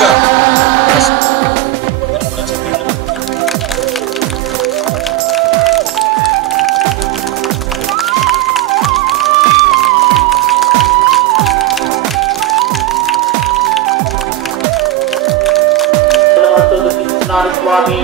ముందుగా స్వామి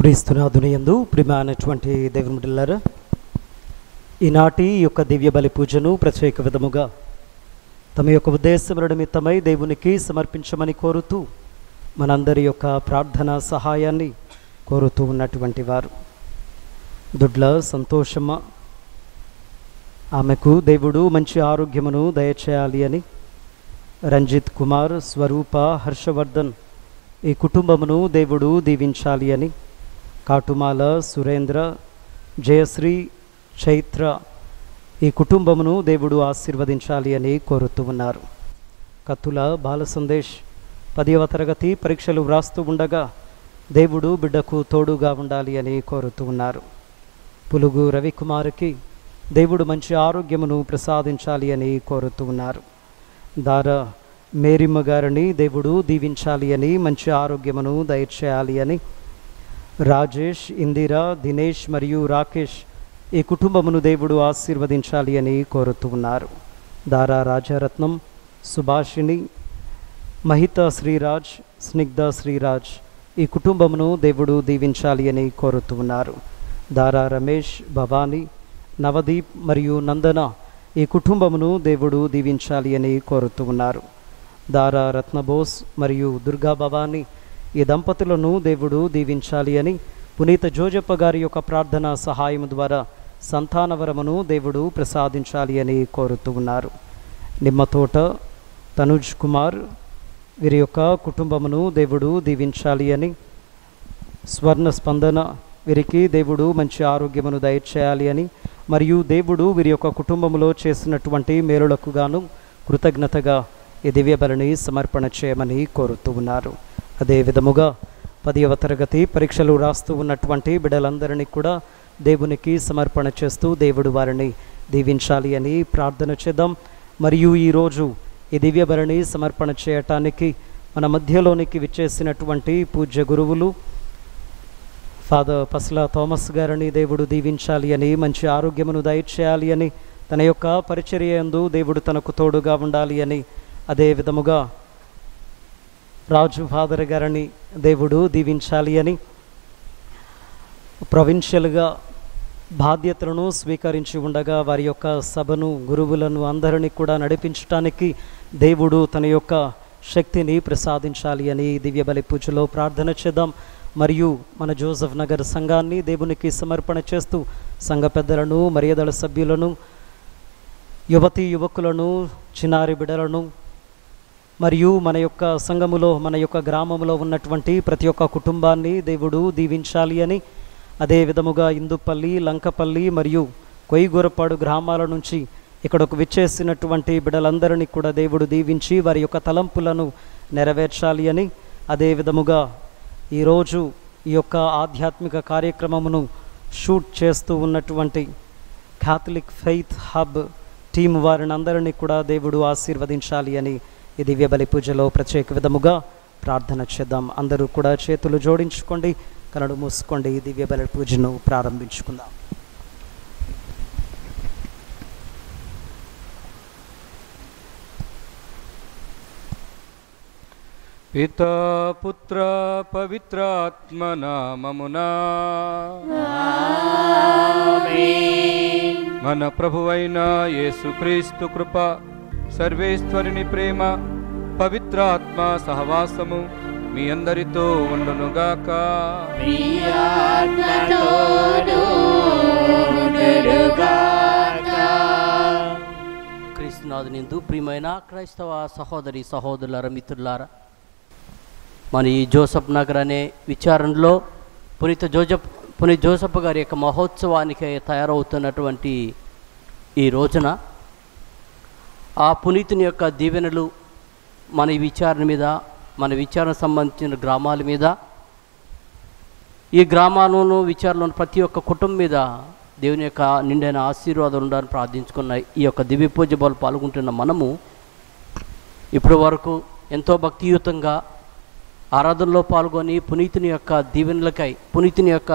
క్రీస్తునాథునియందు ప్రియమైనటువంటి దేవుని బిడ్డలారా, ఈనాటి యొక్క దివ్య బలి పూజను ప్రత్యేక విధముగా తమ యొక్క ఉద్దేశముల నిమిత్తమై దేవునికి సమర్పించమని కోరుతూ మనందరి యొక్క ప్రార్థనా సహాయాన్ని కోరుతూ ఉన్నటువంటి వారు దుడ్ల సంతోషమ్మ, ఆమెకు దేవుడు మంచి ఆరోగ్యమును దయచేయాలి అని, రంజిత్ కుమార్, స్వరూప, హర్షవర్ధన్ ఈ కుటుంబమును దేవుడు దీవించాలి అని, కాటుమాల సురేంద్ర, జయశ్రీ, చైత్ర ఈ కుటుంబమును దేవుడు ఆశీర్వదించాలి అని కోరుతూ ఉన్నారు. కత్తుల బాల సందేశ్ 10వ తరగతి పరీక్షలు వ్రాస్తూ ఉండగా దేవుడు బిడ్డకు తోడుగా ఉండాలి అని కోరుతూ ఉన్నారు. పులుగు రవికుమార్కి దేవుడు మంచి ఆరోగ్యమును ప్రసాదించాలి అని కోరుతూ ఉన్నారు. దార మేరిమ్మ గారిని దేవుడు దీవించాలి అని, మంచి ఆరోగ్యమును దయచేయాలి అని, రాజేష్, ఇందిరా, దినేష్ మరియు రాకేష్ ఈ కుటుంబమును దేవుడు ఆశీర్వదించాలి అని కోరుతూ ఉన్నారు. దారా రాజారత్నం, సుభాషిణి, మహిత శ్రీరాజ్, స్నిగ్ధ శ్రీరాజ్ ఈ కుటుంబమును దేవుడు దీవించాలి అని కోరుతూ ఉన్నారు. దారా రమేష్, భవానీ, నవదీప్ మరియు నందన ఈ కుటుంబమును దేవుడు దీవించాలి అని కోరుతూ ఉన్నారు. దారా రత్నబోస్ మరియు దుర్గా భవానీ ఈ దంపతులను దేవుడు దీవించాలి అని పునీత జోజప్ప గారి యొక్క ప్రార్థన సహాయం ద్వారా సంతానవరమును దేవుడు ప్రసాదించాలి అని కోరుతూ ఉన్నారు. నిమ్మతోట తనుజ్ కుమార్ వీరి యొక్క కుటుంబమును దేవుడు దీవించాలి అని, స్వర్ణ స్పందన వీరికి దేవుడు మంచి ఆరోగ్యమును దయచేయాలి అని, మరియు దేవుడు వీరి యొక్క కుటుంబంలో చేసినటువంటి మేలులకు గాను కృతజ్ఞతగా ఈ దివ్య బలిని సమర్పణ చేయమని కోరుతూ ఉన్నారు. అదే విధముగా 10వ తరగతి పరీక్షలు రాస్తూ ఉన్నటువంటి బిడ్డలందరినీ కూడా దేవునికి సమర్పణ చేస్తూ దేవుడు వారిని దీవించాలి అని ప్రార్థన చేద్దాం. మరియు ఈరోజు ఈ దివ్య బలిని సమర్పణ చేయటానికి మన మధ్యలోనికి విచ్చేసినటువంటి పూజ్య గురువులు ఫాదర్ పస్లా థామస్ గారిని దేవుడు దీవించాలి అని, మంచి ఆరోగ్యమును దయచేయాలి అని, తన యొక్క పరిచర్య యందు దేవుడు తనకు తోడుగా ఉండాలి అని, అదే విధముగా రాజు ఫాదర్ గారిని దేవుడు దీవించాలి అని, ప్రొవిన్షియల్గా బాధ్యతలను స్వీకరించి ఉండగా వారి యొక్క సభను, గురువులను అందరినీ కూడా నడిపించడానికి దేవుడు తన యొక్క శక్తిని ప్రసాదించాలి అని దివ్య బలి పూజలో ప్రార్థన చేద్దాం. మరియు మన జోసెఫ్ నగర్ సంఘాన్ని దేవునికి సమర్పణ చేస్తూ సంఘ పెద్దలను, మర్యాదల సభ్యులను, యువతీ యువకులను, చిన్నారి బిడ్డలను మరియు మన యొక్క సంఘములో, మన యొక్క గ్రామంలో ఉన్నటువంటి ప్రతి ఒక్క కుటుంబాన్ని దేవుడు దీవించాలి అని, అదే విధముగా ఇందుపల్లి, లంకపల్లి మరియు కొయ్యగూరపాడు గ్రామాల నుంచి ఇక్కడకు విచ్చేసినటువంటి బిడ్డలందరినీ కూడా దేవుడు దీవించి వారి యొక్క తలంపులను నెరవేర్చాలి అని, అదే విధముగా ఈరోజు ఈ యొక్క ఆధ్యాత్మిక కార్యక్రమమును షూట్ చేస్తూ ఉన్నటువంటి క్యాథలిక్ ఫెయిత్ హబ్ టీం వారిని అందరినీ కూడా దేవుడు ఆశీర్వదించాలి అని ఈ దివ్య బలి పూజలో ప్రత్యేక విధముగా ప్రార్థన చేద్దాం. అందరూ కూడా చేతులు జోడించుకోండి, కళ్ళు మూసుకోండి, ఈ దివ్య బలి పూజను ప్రారంభించుకుందాం. పితా పుత్ర పవిత్రాత్మ నామమునా మన ప్రభువైన యేసుక్రీస్తు కృప, సర్వేశ్వరుని ప్రేమ, పవిత్రాత్మ సహవాసము మీ అందరితో ఉండునుగాక. క్రీస్తునాథునిందు ప్రియమైన క్రైస్తవ సహోదరి సహోదరులారా, మిత్రులారా, మన ఈ జోసెఫ్ నగర్ అనే విచారణలో పునీత జోసెఫ్ గారి యొక్క మహోత్సవానికి తయారవుతున్నటువంటి ఈ రోజున ఆ పునీతుని యొక్క దీవెనలు మన ఈ విచారణ మీద, మన విచారణ సంబంధించిన గ్రామాల మీద, ఈ గ్రామాలను విచారణలో ప్రతి ఒక్క కుటుంబం మీద దేవుని యొక్క నిండైన ఆశీర్వాదం ఉండాలని ప్రార్థించుకున్న ఈ యొక్క దివ్య పూజ బలు పాల్గొంటున్న మనము ఇప్పటి వరకు ఎంతో భక్తియుతంగా ఆరాధనలో పాల్గొని పునీతుని యొక్క దీవెనలకై, పునీతుని యొక్క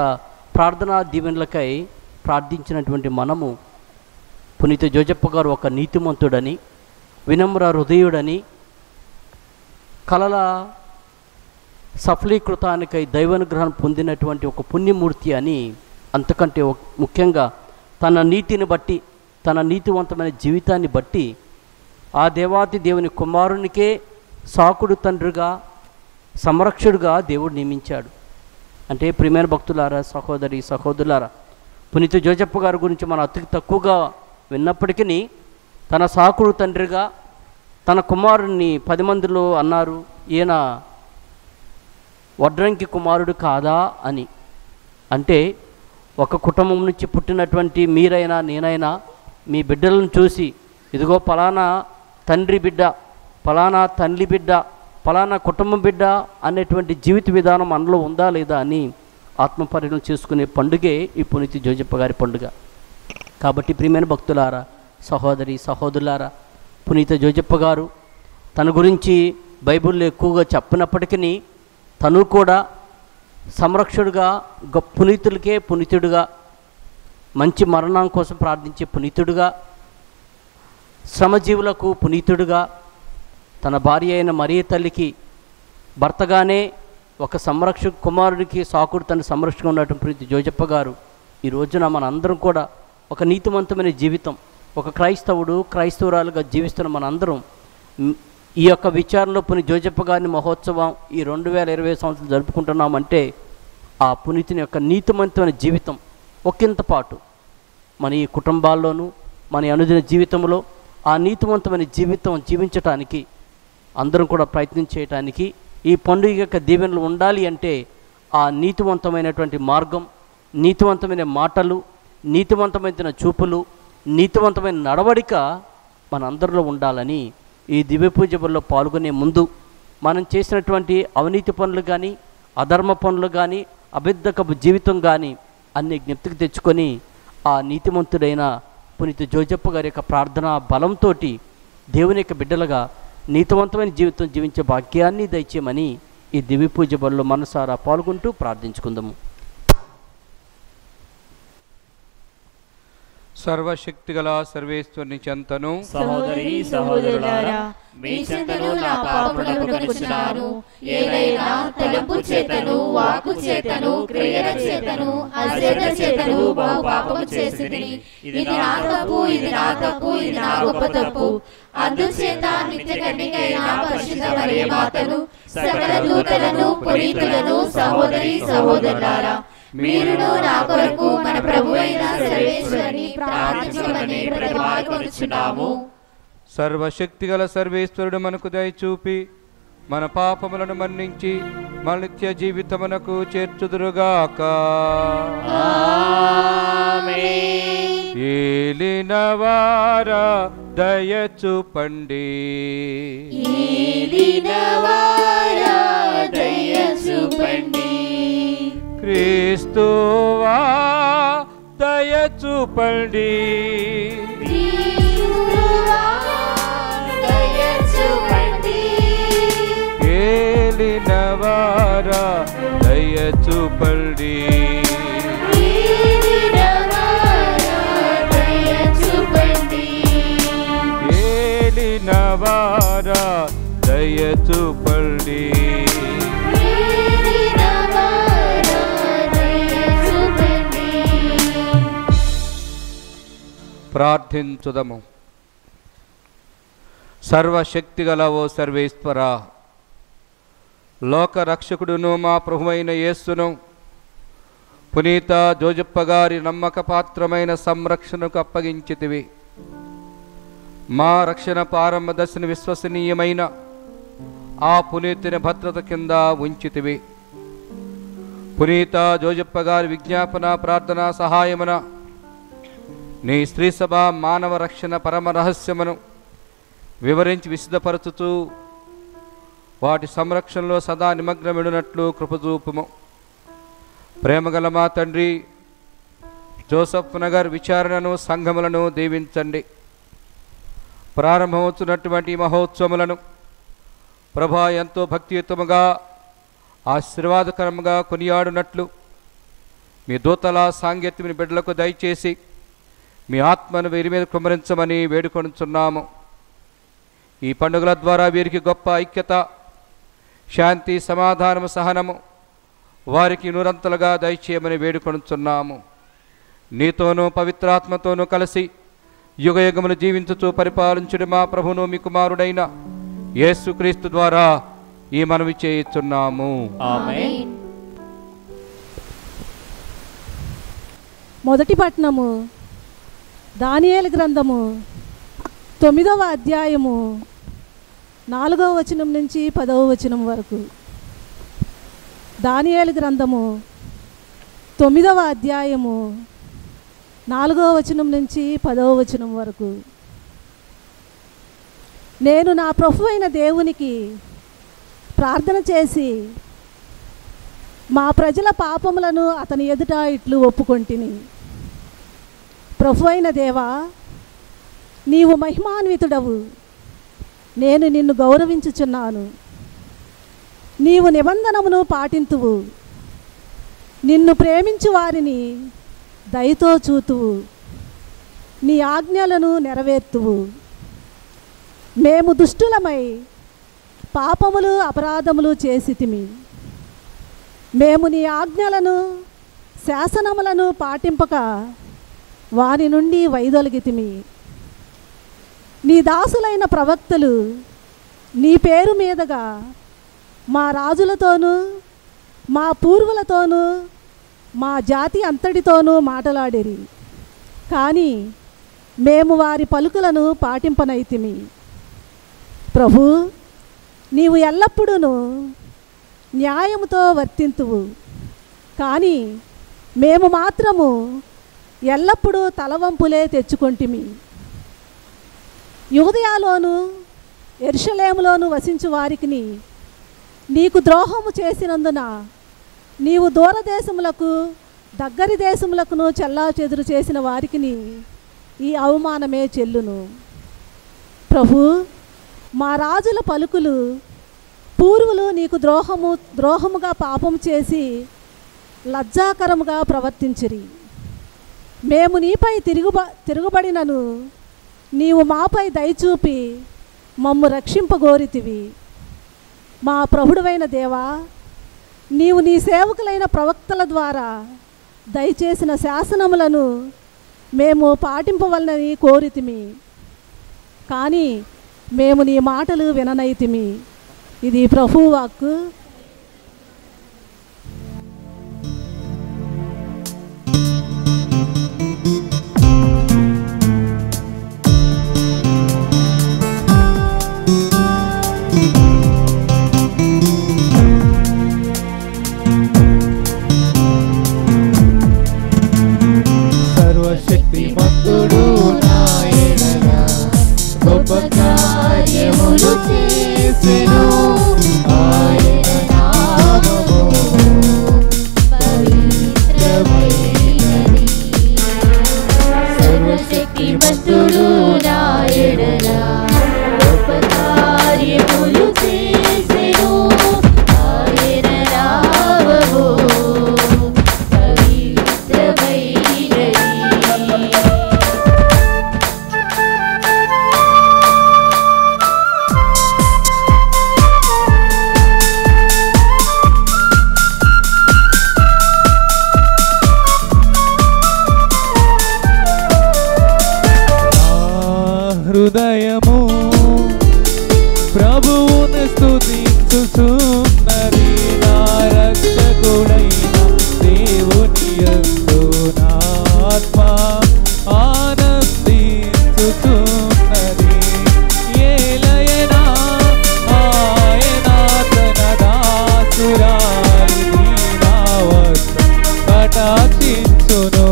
ప్రార్థనా దీవెనలకై ప్రార్థించినటువంటి మనము పునీత జోజప్ప గారు ఒక నీతిమంతుడని, వినమ్ర హృదయుడని, కలల సఫలీకృతానికై దైవానుగ్రహం పొందినటువంటి ఒక పుణ్యమూర్తి అని, అంతకంటే ముఖ్యంగా తన నీతిని బట్టి, తన నీతివంతమైన జీవితాన్ని బట్టి ఆ దేవాతి దేవుని కుమారునికే సాకుడు తండ్రిగా, సంరక్షకుడుగా దేవుడు నియమించాడు. అంటే ప్రియమైన భక్తులారా, సహోదరి సహోదరులారా, పునీత జోజప్ప గారి గురించి మనం అతి తక్కువగా విన్నప్పటికీ తన సాకుడు తండ్రిగా తన కుమారుణ్ణి 10 మందిలో అన్నారు, ఈయన వడ్రంకి కుమారుడు కాదా అని. అంటే ఒక కుటుంబం నుంచి పుట్టినటువంటి మీరైనా నేనైనా మీ బిడ్డలను చూసి ఇదిగో పలానా తండ్రి బిడ్డ, పలానా తల్లి బిడ్డ, పలానా కుటుంబం బిడ్డ అనేటువంటి జీవిత విధానం మనలో ఉందా లేదా అని ఆత్మపరిశీలన చేసుకునే పండుగే ఈ పునీత జోజప్ప గారి పండుగ. కాబట్టి ప్రియమైన భక్తులారా, సహోదరి సహోదరులారా, పునీత జోజప్ప గారు తన గురించి బైబిల్లో ఎక్కువగా చెప్పినప్పటికీ తను కూడా సంరక్షకుడుగా, పునీతులకే పునీతుడుగా మంచి మరణం కోసం ప్రార్థించే పునీతుడుగా, శ్రమజీవులకు పునీతుడుగా, తన భార్య అయిన మరియ తల్లికి భర్తగానే ఒక సంరక్షక కుమారుడికి సాకుడు తన సంరక్షణ ఉన్నటువంటి ప్రీతి జోజప్ప గారు ఈ రోజున మనందరం కూడా ఒక నీతివంతమైన జీవితం, ఒక క్రైస్తవురాలుగా జీవిస్తున్న మనందరం ఈ యొక్క విచారణలో పుని జోజప్ప గారిని మహోత్సవం ఈ 2020 సంవత్సరం జరుపుకుంటున్నామంటే ఆ పునీతుని యొక్క నీతివంతమైన జీవితం ఒకంత పాటు మన ఈ కుటుంబాల్లోనూ మన అనుదిన జీవితంలో ఆ నీతివంతమైన జీవితం జీవించటానికి అందరం కూడా ప్రయత్నం చేయటానికి ఈ పండుగ యొక్క దీవెనలు ఉండాలి అంటే ఆ నీతివంతమైనటువంటి మార్గం, నీతివంతమైన మాటలు, నీతివంతమైన చూపులు, నీతివంతమైన నడవడిక మనందరిలో ఉండాలని ఈ దివ్య పూజ బలిలో పాల్గొనే ముందు మనం చేసినటువంటి అవినీతి పనులు కానీ, అధర్మ పనులు కానీ, అబద్ధకపు జీవితం కానీ అన్ని జ్ఞప్తికి తెచ్చుకొని ఆ నీతిమంతుడైన పునీత జోజప్ప గారి యొక్క ప్రార్థనా బలంతో దేవుని యొక్క బిడ్డలుగా నీతివంతమైన జీవితం జీవించే భాగ్యాన్ని దయచేయమని ఈ దివ్య పూజ బలిలో మనసారా పాల్గొంటూ ప్రార్థించుకుందాము. సర్వశక్తిగల సర్వేశ్వరుని చెంతను సహోదరి సహోదరులారా, మీ చెంతను నా పాపములను కనుచున్నాను. ఏలైనా తలంపు చేతను, వాక్కు చేతను, క్రియల చేతను, అశ్రద్ధ చేతను బహు పాపము చేసితిని. ఇది నా తప్పు, ఇది నా తప్పు, ఇది నా గొప్ప తప్పు. అందుచేత నిత్య కన్యకైన పరిశుద్ధ మరియ మాతను, సకల దూతలను, పునీతులను, సహోదరి సహోదరులారా, మీరును నా కొరకు మన ప్రభువైన సర్వేశ్వరుని ప్రార్థించమని బ్రతిమాలుకొనుచున్నాము. సర్వశక్తిగల సర్వేశ్వరుడు మనకు దయచూపి మన పాపములను మన్నించి మన నిత్య జీవితమునకు చేర్చుదురుగాక. ఆమేన్. ఏలినవారా దయచూపండి, ఏలినవారా దయచూపండి. క్రీస్తువా దయచూపండి, క్రీస్తువా దయచూపండి. ఏలినవారా దయచూపండి, ఏలినవారా దయచూపండి. ఏలినవారా దయచూపండి. ప్రార్థించుదము. సర్వశక్తిగల ఓ సర్వేశ్వర, లోక రక్షకుడును మా ప్రభువైన యేసును పునీత జోజప్ప గారి నమ్మక పాత్రమైన సంరక్షణకు అప్పగించితివి. మా రక్షణ ప్రారంభ దశను విశ్వసనీయమైన ఆ పునీతుని భద్రత కింద ఉంచితివి. పునీత జోజప్ప గారి విజ్ఞాపన ప్రార్థన సహాయమున నీ స్త్రీ సభ మానవ రక్షణ పరమ రహస్యమును వివరించి విశదపరచుతూ వాటి సంరక్షణలో సదా నిమగ్నమిడినట్లు కృపచూపుము. ప్రేమగల మా తండ్రి, జోసఫ్ నగర్ విచారణను, సంఘములను దీవించండి. ప్రారంభమవుతున్నటువంటి మహోత్సవములను ప్రభా ఎంతో భక్తియుతముగా ఆశీర్వాదకరముగా కొనియాడునట్లు మీ దూతల సాంగత్యముని బిడ్డలకు దయచేసి మీ ఆత్మను వీరి మీద కుమరించమని వేడుకొనుచున్నాము. ఈ పండుగల ద్వారా వీరికి గొప్ప ఐక్యత, శాంతి, సమాధానము, సహనము వారికి నూరంతలుగా దయచేయమని వేడుకొనుచున్నాము. నీతోనూ పవిత్రాత్మతోనూ కలిసి యుగయుగములు జీవించుచూ పరిపాలించుడు మా ప్రభును మీ కుమారుడైన యేసుక్రీస్తు ద్వారా ఈ మనవి చేయుచున్నాము. ఆమేన్. మొదటి పట్టణము దానియేలు గ్రంథము 9వ అధ్యాయము 4వ వచనం నుంచి 10వ వచనం వరకు. దానియేలు గ్రంథము 9వ అధ్యాయము 4వ వచనం నుంచి 10వ వచనం వరకు. నేను నా ప్రభువైన దేవునికి ప్రార్థన చేసి మా ప్రజల పాపములను అతని ఎదుట ఇట్లు ఒప్పుకొంటిని. ప్రభువైన దేవా, నీవు మహిమాన్వితుడవు, నేను నిన్ను గౌరవించుచున్నాను. నీవు నిబంధనమును పాటింతువు, నిన్ను ప్రేమించు వారిని దయతో చూతువు, నీ ఆజ్ఞలను నెరవేర్తువు. మేము దుష్టులమై పాపములు అపరాధములు చేసితిమి. మేము నీ ఆజ్ఞలను శాసనములను పాటింపక వారి నుండి వైదొలిగితిమి. నీ దాసులైన ప్రవక్తలు నీ పేరు మీదుగా మా రాజులతోనూ మా పూర్వులతోనూ మా జాతి అంతటితోనూ మాటలాడిరి. కానీ మేము వారి పలుకులను పాటింపనైతిమి. ప్రభు, నీవు ఎల్లప్పుడూ న్యాయముతో వర్తింతువు. కానీ మేము మాత్రము ఎల్లప్పుడూ తలవంపులే తెచ్చుకొంటిమి. యూదయలోను యెరూషలేములోను వసించు వారికి నీకు ద్రోహము చేసినందున నీవు దూరదేశములకు దగ్గరి దేశములకును చెల్లాచెదురు చేసిన వారికి ఈ అవమానమే చెల్లును. ప్రభు, మా రాజుల పలుకులు పూర్వులు నీకు ద్రోహముగా పాపము చేసి లజ్జాకరముగా ప్రవర్తించిరి. మేము నీపై తిరుగుబడినను నీవు మాపై దయచూపి మమ్ము రక్షింపగోరితివి. మా ప్రభుడవైన దేవా, నీవు నీ సేవకులైన ప్రవక్తల ద్వారా దయచేసిన శాసనములను మేము పాటింపవలనని కోరితిమి. కానీ మేము నీ మాటలు విననైతిమి. ఇది ప్రభువు వాక్కు. సర్వశక్తిమంతుడు నా ఎడల గొప్ప కార్యములు చేసెను. ఆయన నామము పవిత్రమైనది. సర్వశక్తిమంతుడు నా ఎడల గొప్ప కార్యములు చేసెను. ఆయన నామము పవిత్రమైనది. హృదయము ప్రభువుని స్తుతించుచున్నది. నా రక్షకుడైన దేవుని యందు నా ఆత్మ ఆనందించుచున్నది. ఏలయనా ఆయన తన దాసురాలిని నా వద్ద కటాక్షించును.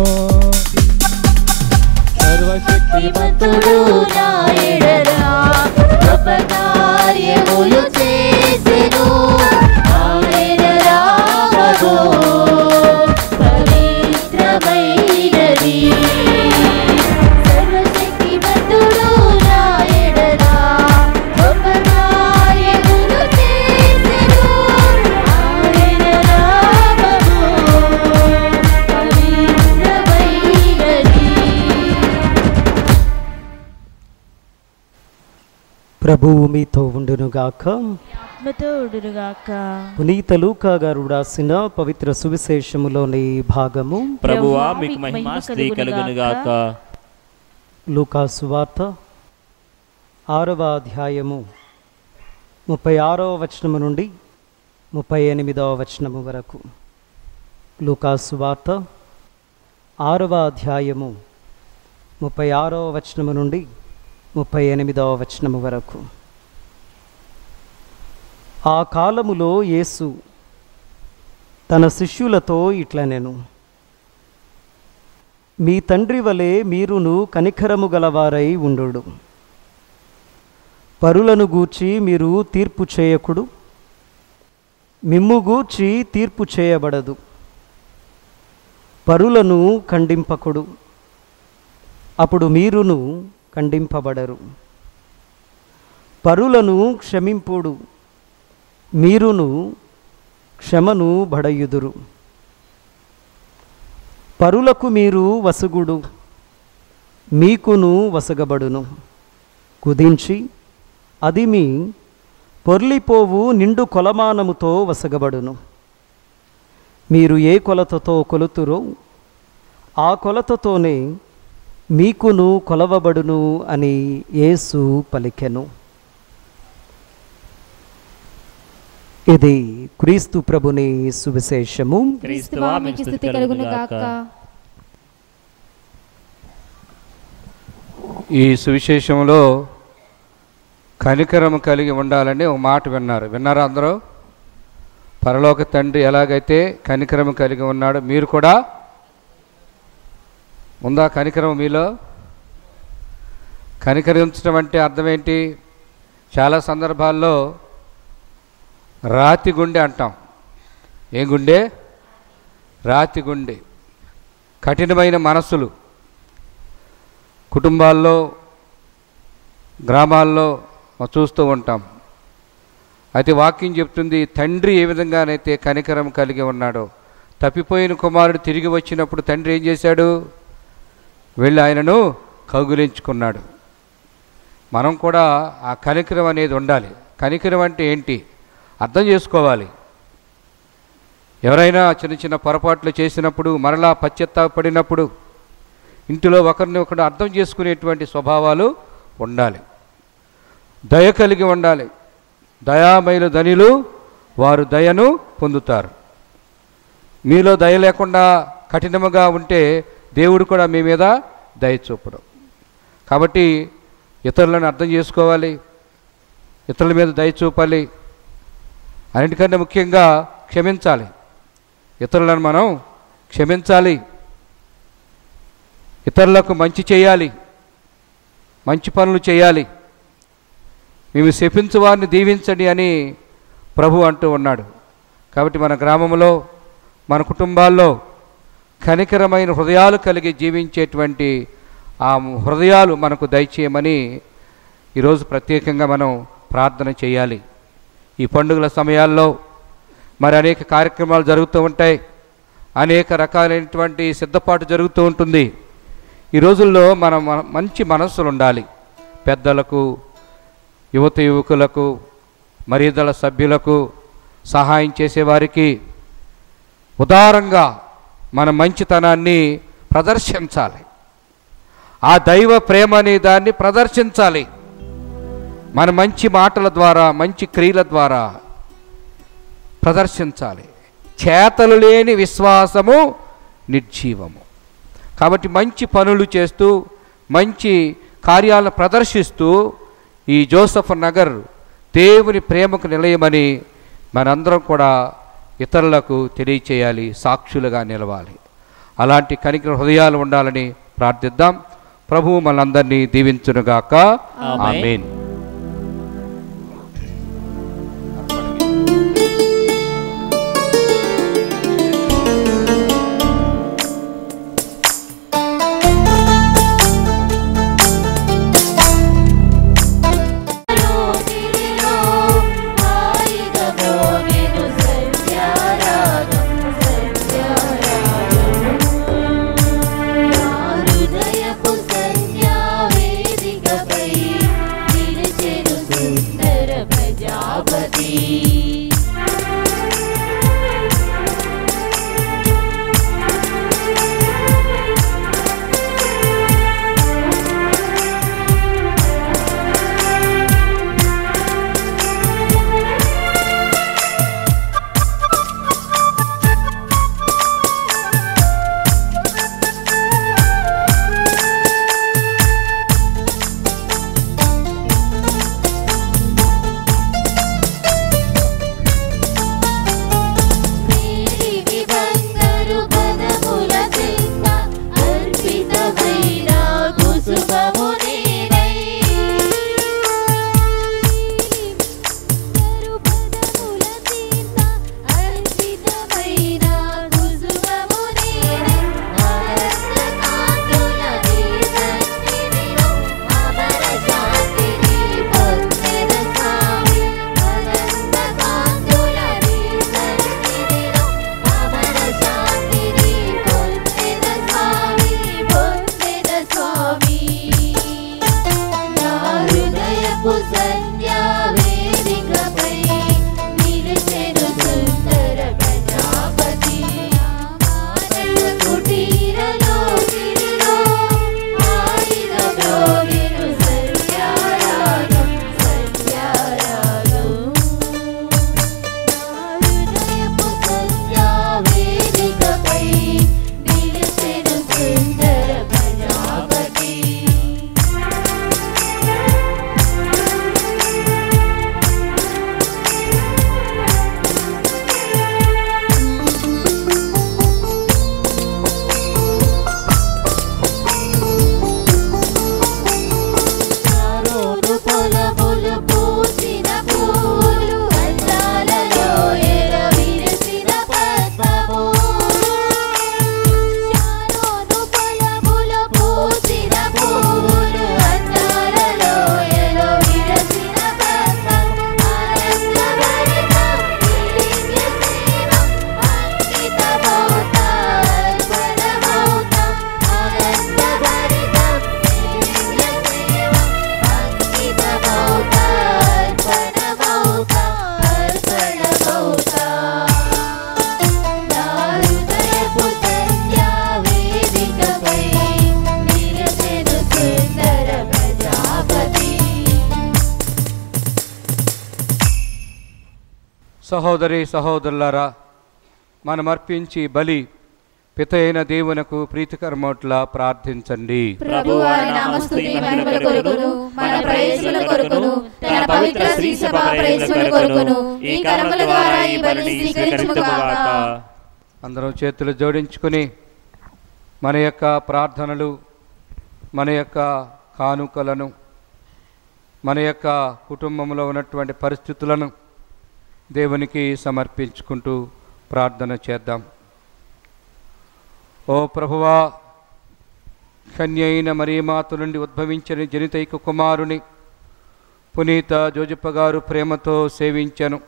సర్వశక్తిమంతుడు నా ఎడల గొప్ప కార్యములు చేసెను. ఆయన నామము పవిత్రమైనది. సర్వశక్తిమంతుడు నా ఎడల గొప్ప కార్యములు చేసెను. ఆయన నామము పవిత్రమైనది. ప్రభువు మీతో ఉండునుగాక. ఆత్మతో ఉండునుగాక. పునీత లూకా గారు రాసిన పవిత్ర సువిశేషములోని భాగము. ప్రభువా మీకు మహిమ స్తుతి కలుగునుగాక. లూకా సువార్త 6వ అధ్యాయము 36వ వచనము నుండి 38వ వచనము వరకు. లూకా సువార్త 6వ అధ్యాయము 36వ వచనము నుండి 38వ వచనము వరకు. ఆ కాలములో యేసు తన శిష్యులతో ఇట్లనెను, మీ తండ్రి వలె మీరును కనికరము గలవారై ఉండుడు. పరులను గూర్చి మీరు తీర్పు చేయకుడు, మిమ్ము గూర్చి తీర్పు చేయబడదు. పరులను ఖండింపకుడు, అప్పుడు మీరును ఖండింపబడరు. పరులను క్షమింపుడు, మీరును క్షమను బడయుదురు. పరులకు మీరు వసగుడు, మీకును వసగబడును. కుదించి అది మీ పొర్లిపోవు నిండు కొలమానముతో వసగబడును. మీరు ఏ కొలతతో కొలుతురో ఆ కొలతతోనే మీకును కొలవబడును అని యేసు పలికెను. ఇది క్రీస్తు ప్రభుని సువిశేషము. క్రీస్తువా మీకు స్తుతి కలుగును గాక. ఈ సువిశేషంలో కనికరం కలిగి ఉండాలని ఒక మాట విన్నారా అందరూ? పరలోక తండ్రి ఎలాగైతే కనికరం కలిగి ఉన్నాడో మీరు కూడా ఉందా కనికరం మీలో? కనికరించడం అంటే అర్థం ఏంటి? చాలా సందర్భాల్లో రాతి గుండె అంటాం. ఏం గుండె? రాతి గుండె. కఠినమైన మనస్సులు కుటుంబాల్లో, గ్రామాల్లో చూస్తూ ఉంటాం. అయితే వాక్యం చెప్తుంది, తండ్రి ఏ విధంగానైతే కనికరం కలిగి ఉన్నాడో, తప్పిపోయిన కుమారుడు తిరిగి వచ్చినప్పుడు తండ్రి ఏం చేశాడు? వెళ్ళి ఆయనను కౌగిలించుకున్నాడు. మనం కూడా ఆ కనికరం అనేది ఉండాలి. కనికరం అంటే ఏంటి అర్థం చేసుకోవాలి. ఎవరైనా చిన్న చిన్న పొరపాట్లు చేసినప్పుడు, మరలా పశ్చాత్తాపడినప్పుడు ఇంటిలో ఒకరిని ఒకరు అర్థం చేసుకునేటువంటి స్వభావాలు ఉండాలి. దయ కలిగి ఉండాలి. దయామయులు ధనిలు, వారు దయను పొందుతారు. మీలో దయ లేకుండా కఠినముగా ఉంటే దేవుడు కూడా మీ మీద దయ చూపడు. కాబట్టి ఇతరులను అర్థం చేసుకోవాలి, ఇతరుల మీద దయ చూపాలి. అన్నిటికన్నా ముఖ్యంగా క్షమించాలి. ఇతరులను మనం క్షమించాలి. ఇతరులకు మంచి చేయాలి, మంచి పనులు చేయాలి. మేము శపించు వారిని దీవించండి అని ప్రభు అంటూ ఉన్నాడు. కాబట్టి మన గ్రామంలో, మన కుటుంబాల్లో కనికరమైన హృదయాలు కలిగి జీవించేటువంటి ఆ హృదయాలు మనకు దయచేయమని ఈరోజు ప్రత్యేకంగా మనం ప్రార్థన చేయాలి. ఈ పండుగల సమయాల్లో మరి అనేక కార్యక్రమాలు జరుగుతూ ఉంటాయి, అనేక రకాలైనటువంటి సిద్ధపాటు జరుగుతూ ఉంటుంది. ఈ రోజుల్లో మనం మంచి మనస్సులు ఉండాలి. పెద్దలకు, యువత యువకులకు, మర్యాదల సభ్యులకు, సహాయం చేసేవారికి ఉదారంగా మన మంచితనాన్ని ప్రదర్శించాలి. ఆ దైవ ప్రేమ అనే దాన్ని ప్రదర్శించాలి. మన మంచి మాటల ద్వారా, మంచి క్రియల ద్వారా ప్రదర్శించాలి. చేతలు లేని విశ్వాసము నిర్జీవము. కాబట్టి మంచి పనులు చేస్తూ, మంచి కార్యాలను ప్రదర్శిస్తూ ఈ జోసఫ్ నగర్ దేవుని ప్రేమకు నిలయమని మనందరం కూడా ఇతరులకు తెలియచేయాలి, సాక్షులుగా నిలవాలి. అలాంటి కనికర హృదయాలు ఉండాలని ప్రార్థిద్దాం. ప్రభువు మనందరినీ దీవించునుగాక. ఆమేన్. హృదయపు సంధ్యా వేదికపై సహోదరి సహోదరులారా, మనం అర్పించి బలి పిత అయిన దేవునకు ప్రీతికరమౌట్లా ప్రార్థించండి. ప్రభువారి నామస్తుతి మహిమల కొరకును మన ప్రయోజనాల కొరకును తన పవిత్ర శ్రీ సభ ప్రయోజనాల కొరకును ఈ కర్మల ద్వారా ఈ బలిని స్వీకరించుగాక. అందరం చేతులు జోడించుకుని మన యొక్క ప్రార్థనలు, మన యొక్క కానుకలను, మన యొక్క కుటుంబంలో ఉన్నటువంటి పరిస్థితులను దేవునికి సమర్పించుకుంటూ ప్రార్థన చేద్దాం. ఓ ప్రభువా, కన్య అయిన మరియమాత నుండి ఉద్భవించిన జనితైక కుమారుని పునీత జోజప్ప గారు ప్రేమతో సేవించను.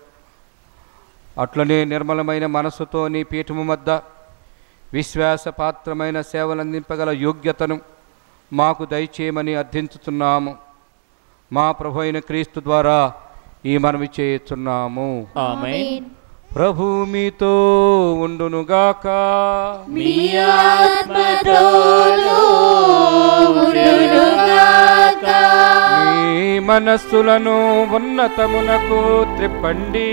అట్లనే నిర్మలమైన మనసుతో నీ పీఠము వద్ద విశ్వాసపాత్రమైన సేవలందింపగల యోగ్యతను మాకు దయచేయమని అర్థించుతున్నాము. మా ప్రభు అయిన క్రీస్తు ద్వారా ఈ మనవి చేయుచున్నాము. ఆమేన్. ప్రభు మీతో ఉండునుగాక. మీ ఆత్మతోనూ ఉండునుగాక. మీ మనస్సులను ఉన్నతమునకు త్రిప్పండి.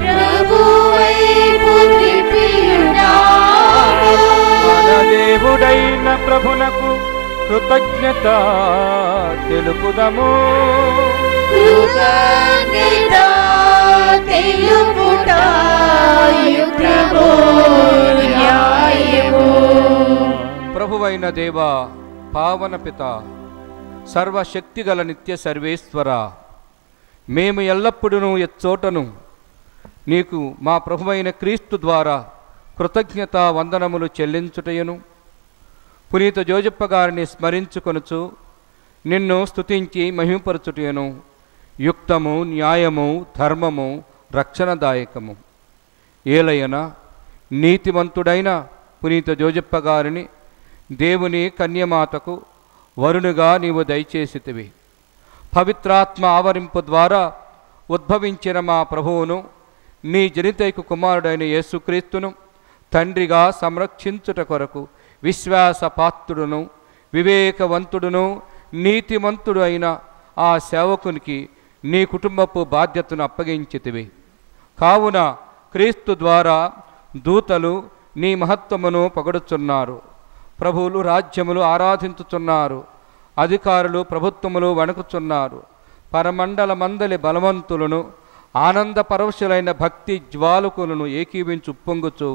ప్రభువైపు త్రిప్పియున్నాము. మన దేవుడైన ప్రభునకు కృతజ్ఞత తెలుపుదము. కృతజ్ఞత తెలుపుట యుక్తము న్యాయము. ప్రభువైన దేవా, పావన పిత, సర్వశక్తిగల నిత్య సర్వేశ్వర, మేము ఎల్లప్పుడూ ఎచ్చోటను నీకు మా ప్రభువైన క్రీస్తు ద్వారా కృతజ్ఞత వందనములు చెల్లించుటయును, పునీత జోజప్ప గారిని స్మరించుకొనుచు నిన్ను స్తుతించి మహిమపరచుటయును యుక్తము, న్యాయము, ధర్మము, రక్షణదాయకము. ఏలయన నీతివంతుడైన పునీత జోజప్ప గారిని దేవుని కన్యమాతకు వరుణుగా నీవు దయచేసితివి. పవిత్రాత్మ ఆవరింపు ద్వారా ఉద్భవించిన మా ప్రభువును, నీ జనితైక కుమారుడైన యేసుక్రీస్తును తండ్రిగా సంరక్షించుట కొరకు విశ్వాసపాత్రుడును వివేకవంతుడును నీతిమంతుడు అయిన ఆ సేవకునికి నీ కుటుంబపు బాధ్యతను అప్పగించితివి. కావున క్రీస్తు ద్వారా దూతలు నీ మహత్వమును పొగడుచున్నారు, ప్రభువులు రాజ్యములు ఆరాధించుచున్నారు, అధికారులు ప్రభుత్వములు వణుకుచున్నారు, పరమండల మందలి బలవంతులను ఆనంద పరవశులైన భక్తి జ్వాలకులను ఏకీవించు ఉప్పొంగుచు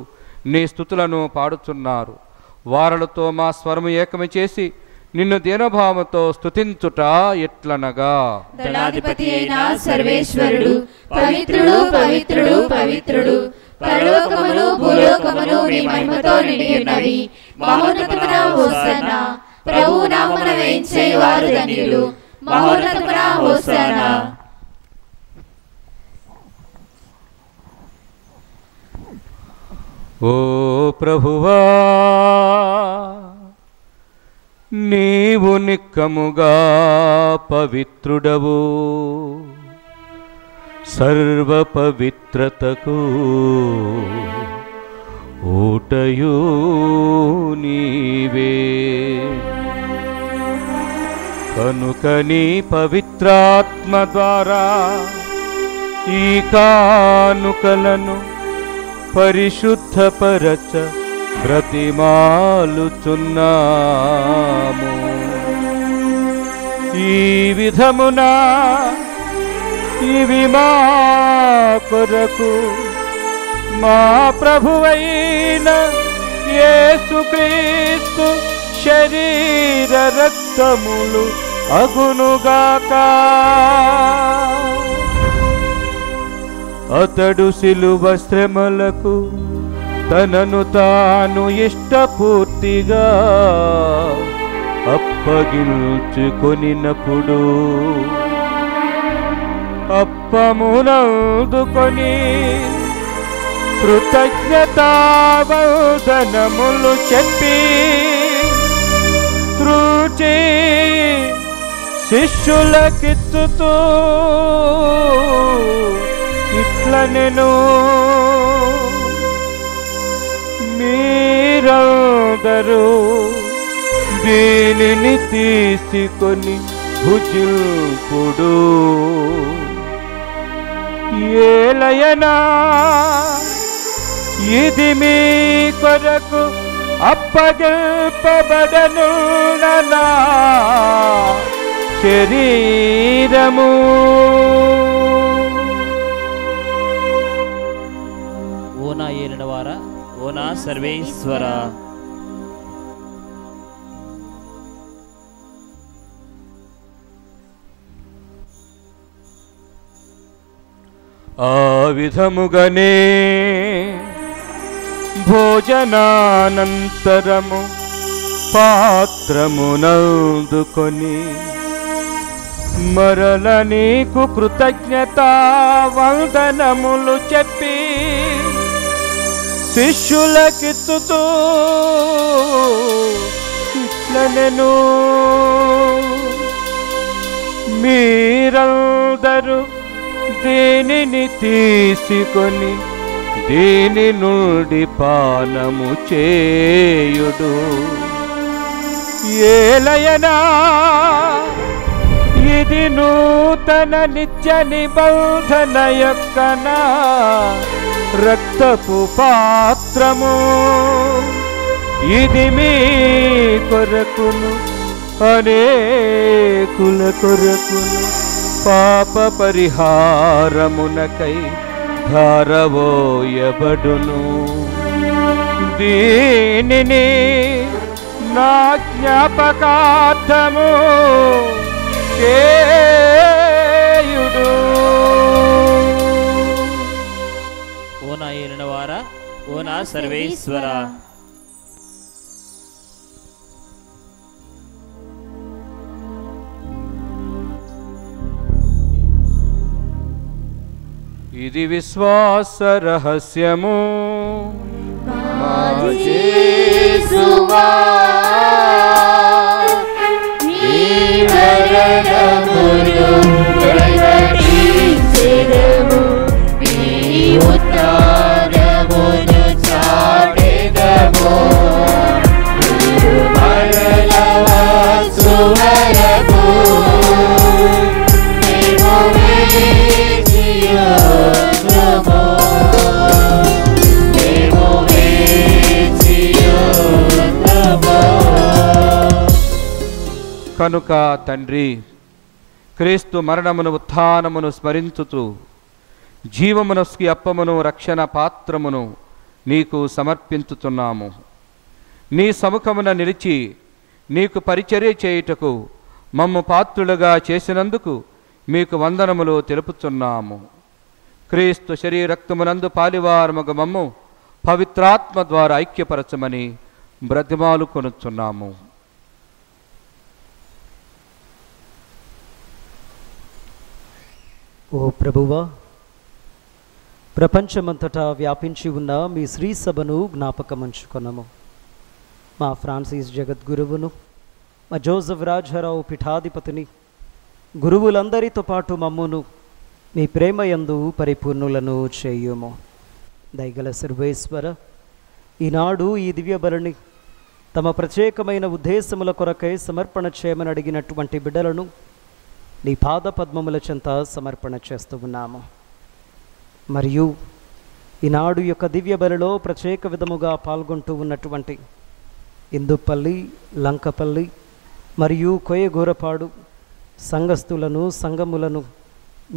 నీ స్తుతులను పాడుచున్నారు. వారలతో మా స్వరము ఏకము చేసి నిన్ను దీనభావముతో స్తుతించుట ఎట్లనగా, దళాధిపతి అయిన సర్వేశ్వరుడు పవిత్రుడు పవిత్రుడు పవిత్రుడు, పరలోకములు భూలోకములు నీ మహిమతో నిండి ఉన్నవి. మహోన్నతమున హోసన్నా. ప్రభువు నామమున వేయించే వారు ధన్యులు. మహోన్నతమున హోసన్నా. ఓ ప్రభువా, నీవు నిక్కముగా పవిత్రుడవు, సర్వ పవిత్రతకు ఊటయు నీవే. కనుక నీ పవిత్రాత్మ ద్వారా ఈ కానుకలను పరిశుద్ధపరచ బ్రతిమాలుచున్నాము. ఈ విధమున ఇవి మా కొరకు మా ప్రభువైన యేసుక్రీస్తు శరీర రక్తములు అగునుగాక. అతడు శిలువ శ్రమలకు తనను తాను ఇష్టపూర్తిగా అప్పగించుకొనినప్పుడు అప్పమునందుకొని కృతజ్ఞతావందనములు చెప్పి త్రూచి శిష్యులకిచ్చుతూ ఇట్లనెను, మీరందరూ దీనిని తీసుకొని భుజింపుడు. ఏలయనా ఇది మీ కొరకు అప్పగింపబడను నా శరీరము. ఓ నా ఏలినవారా, ఓ నా సర్వేశ్వర, ఆ విధముగానే భోజనానంతరము పాత్రమునందుకొని మరల నీకు కృతజ్ఞతా వందనములు చెప్పి శిష్యులకిత్తుతూ ఇట్లనెను, మీరందరూ దీనిని తీసుకొని దీని నుండి పానము చేయుడు. ఏలయనా ఇది నూతన నిత్య నిబంధన యొక్క నా రక్తపు పాత్రము. ఇది మీ కొరకును అనేకుల కొరకును పాప పరిహారమునకై ధారవోయబడును. దీనిని నా జ్ఞాపకార్థము చేయుడు. ఓ నా ఏలినవారా, ఓ నా సర్వేశ్వర, ఇది విశ్వాస రహస్యము. మా యేసువా, నీ మరణమును ప్రకటించెదము, నీ ఉత్థానమును చాటెదము. నీవు మరల వచ్చు వరకు మేము వేచియుందుము, మేము వేచియుందుము. కనుక తండ్రి, క్రీస్తు మరణమును ఉత్థానమును స్మరించుతూ జీవమునస్కి అప్పమును రక్షణ పాత్రమును నీకు సమర్పించుతున్నాము. నీ సముఖమున నిలిచి నీకు పరిచర్య చేయుటకు మమ్ము పాత్రులుగా చేసినందుకు మీకు వందనములు తెలుపుతున్నాము. క్రీస్తు శరీరక్తమునందు పాలివారముగ మమ్ము పవిత్రాత్మ ద్వారా ఐక్యపరచమని బ్రతిమాలు కొనుచున్నాము. ఓ ప్రభువా, ప్రపంచమంతటా వ్యాపించి ఉన్న మీ శ్రీ సభను జ్ఞాపకమంచుకొనము. మా ఫ్రాన్సిస్ జగద్గురువును, మా జోసెఫ్ రాజారావు పీఠాధిపతిని, గురువులందరితో పాటు మమ్మును మీ ప్రేమయందు పరిపూర్ణులను చేయుము. దయగల సర్వేశ్వర, ఈనాడు ఈ దివ్య బలిని తమ ప్రత్యేకమైన ఉద్దేశముల కొరకై సమర్పణ చేయమని అడిగినటువంటి బిడ్డలను నీ పాద పద్మముల చెంత సమర్పణ చేస్తూ ఉన్నాము. మరియు ఈనాడు యొక్క దివ్య బలిలో ప్రత్యేక విధముగా పాల్గొంటూ ఉన్నటువంటి ఇందుపల్లి, లంకపల్లి మరియు కొయ్యగూరపాడు సంఘస్థులను, సంఘములను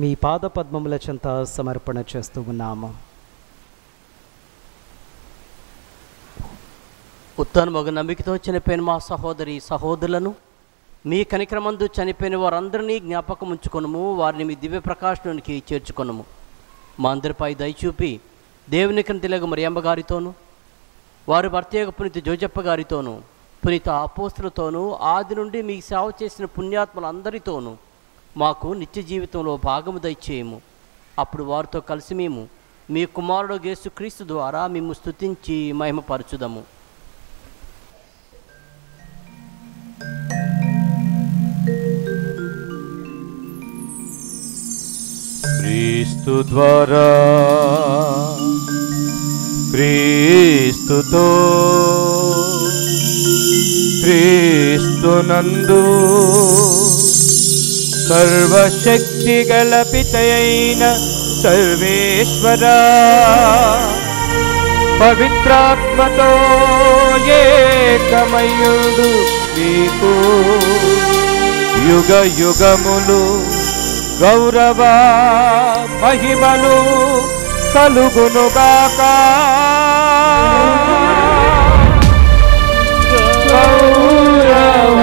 మీ పాద పద్మముల చెంత సమర్పణ చేస్తూ ఉన్నాము. ఉత్తాన మగ నమ్మికతో చనిపోయిన మా సహోదరి సహోదరులను మీ కనిక్రమందు చనిపోయిన వారందరినీ జ్ఞాపకం ఉంచుకొనుము, వారిని మీ దివ్య ప్రకాశనానికి చేర్చుకొనుము. మా అందరిపై దయచూపి దేవుని కంటిలగు మరియమ్మ గారితోనూ, వారి భర్తయ్య పునీత జోజప్ప గారితోనూ, పునీత అపోస్తులతోనూ, ఆది నుండి మీకు సేవ చేసిన పుణ్యాత్మలందరితోనూ మాకు నిత్య జీవితంలో భాగము దయచేయము. అప్పుడు వారితో కలిసి మేము మీ కుమారుడు యేసుక్రీస్తు ద్వారా మేము స్తుతించి మహిమపరచుదము. క్రీస్తు ద్వారా, క్రీస్తుతో, క్రీస్తునందు సర్వశక్తి గల పితయైన సర్వేశ్వర పవిత్రాత్మతో ఏకమయుడు నీకు యుగ యుగములు గౌరవ మహిమలు కలుగునుగాక. గౌరవ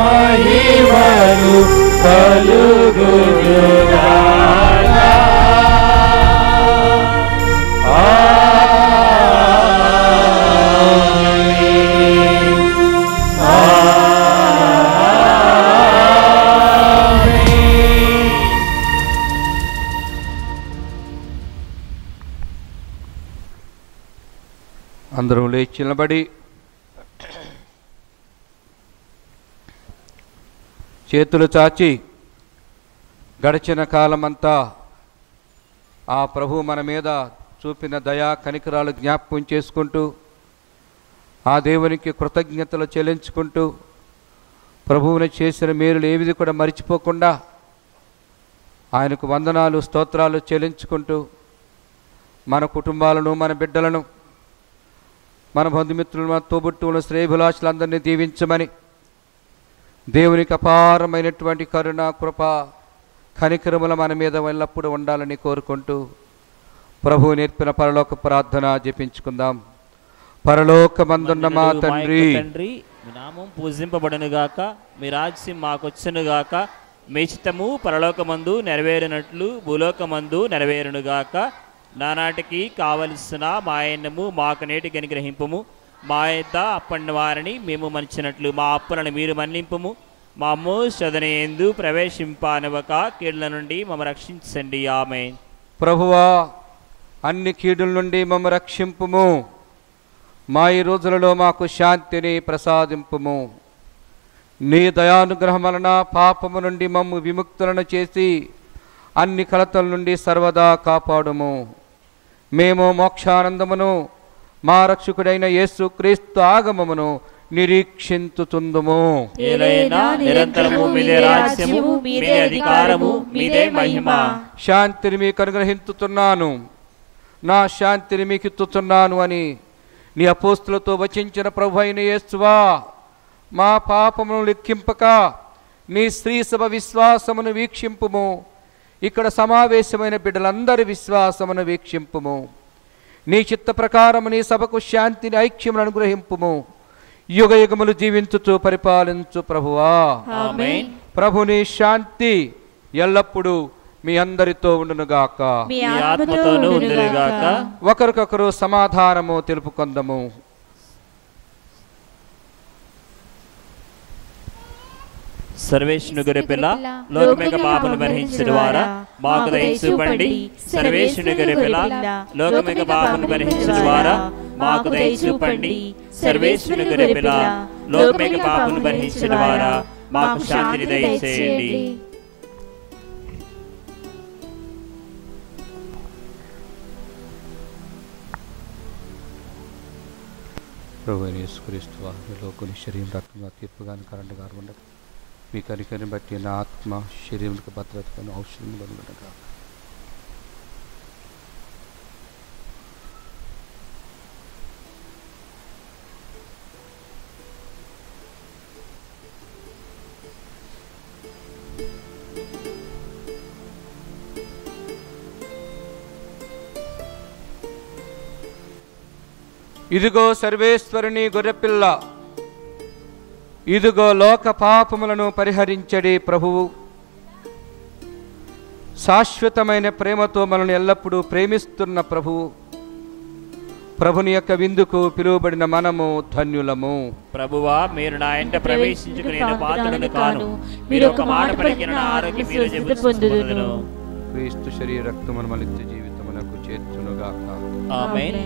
మహిమలు కలుగునుగాక. అందరూ లేచి నిలబడి చేతులు చాచి గడిచిన కాలమంతా ఆ ప్రభు మన మీద చూపిన దయా కనికరాలు జ్ఞాపకం చేసుకుంటూ ఆ దేవునికి కృతజ్ఞతలు చెల్లించుకుంటూ ప్రభువుని చేసిన మేలులు ఏవిది కూడా మరిచిపోకుండా ఆయనకు వందనాలు స్తోత్రాలు చెల్లించుకుంటూ మన కుటుంబాలను మన బిడ్డలను మన బంధుమిత్రులు మన తోబుట్టువులను శ్రేయభిలాషులందరినీ దీవించమని దేవునికి అపారమైనటువంటి కరుణ కృప కనికరముల మన మీద ఎల్లప్పుడూ ఉండాలని కోరుకుంటూ ప్రభువు నేర్పిన పరలోక ప్రార్థన జపించుకుందాం. పరలోకమందున్న మా తండ్రి, మీ నామం పూజింపబడునుగాక, మీ రాజ్యం మాకొచ్చునుగాక, మీ చిత్తము పరలోకమందు నెరవేరినట్లు భూలోకమందు నెరవేరునుగాక. నానాటికి కావలసిన మా అన్నము మాకు నేటికి అనుగ్రహింపుము, మా యొక్క అప్పని వారిని మేము మన్నించినట్లు మా అప్పులను మీరు మన్నింపుము, మా అమ్ము శోధనయందు ప్రవేశింపనివ్వక కీడుల నుండి మమ్మ రక్షించండి. ఆమేన్. ప్రభువా, అన్ని కీడుల నుండి మమ్మ రక్షింపుము, మా ఈ రోజులలో మాకు శాంతిని ప్రసాదింపుము. నీ దయానుగ్రహం వలన పాపము నుండి మమ్ము విముక్తులను చేసి అన్ని కలతల నుండి సర్వదా కాపాడుము. మేము మోక్షానందమును మా రక్షకుడైన యేసు క్రీస్తు ఆగమమును నిరీక్షించుచుందుము. నిరంతరము మీదే రాజ్యము, మీదే అధికారము, మీదే మహిమ. శాంతిని మీకు అనుగ్రహించుతున్నాను, నా శాంతిని మీకు ఇచ్చుచున్నాను అని నీ అపోస్తులతో వచించిన ప్రభు అయిన యేసువా, మా పాపమును లెక్కింపక నీ స్త్రీ సభ విశ్వాసమును వీక్షింపుము. ఇక్కడ సమావేశమైన బిడ్డలందరి విశ్వాసమును వీక్షింపుము. నీ చిత్త ప్రకారము నీ సభకు శాంతిని ఐక్యమును అనుగ్రహింపుము. యుగ యుగములు జీవించుచు పరిపాలించు ప్రభువా. ఆమేన్. ప్రభుని శాంతి ఎల్లప్పుడూ మీ అందరితో ఉండునుగాక, మీ ఆత్మతోనూ ఉండునుగాక. ఒకరికొకరు సమాధానము తెలుపుకొందము. సర్వేశ్వరుని గొర్రెపిల్ల లోకమేక పాపను భరించిన వారా మాకు దయ చూపండి. సర్వేశ్వరుని గొర్రెపిల్ల లోకమేక పాపను భరించిన వారా మాకు దయ చూపండి. సర్వేశ్వరుని గొర్రెపిల్ల లోకమేక పాపను భరించిన వారా మాకు శాంతిని దయచేయండి. ప్రభు అయిన యేసుక్రీస్తు వారిలో కొన్ని శరీరం రక్తంగా తీర్పుగాని కరెంటుగా ఉండదు. మీ కనికరిని బట్టి నా ఆత్మ శరీరానికి భద్రతను ఔషధం ఉండగా ఇదిగో సర్వేశ్వరుని గొర్రెపిల్ల, ఇదిగో లోక పాపములను పరిహరించడి ప్రభువు. శాశ్వతమైన ప్రేమతో మనల్ని ఎల్లప్పుడూ ప్రేమిస్తున్న ప్రభువు. ప్రభుని యొక్క విందుకు పిలువబడిన మనము ధన్యులము. ప్రభువా, మీరు నా ఇంట ప్రవేశించుకుని పాత్రలను కాను, మీరు ఒక మాట పలికిన ఆరోగ్యం మీరు పొందుదును. క్రీస్తు శరీర రక్తమును మన నిత్య జీవితమునకు చేర్చునుగాక. ఆమేన్.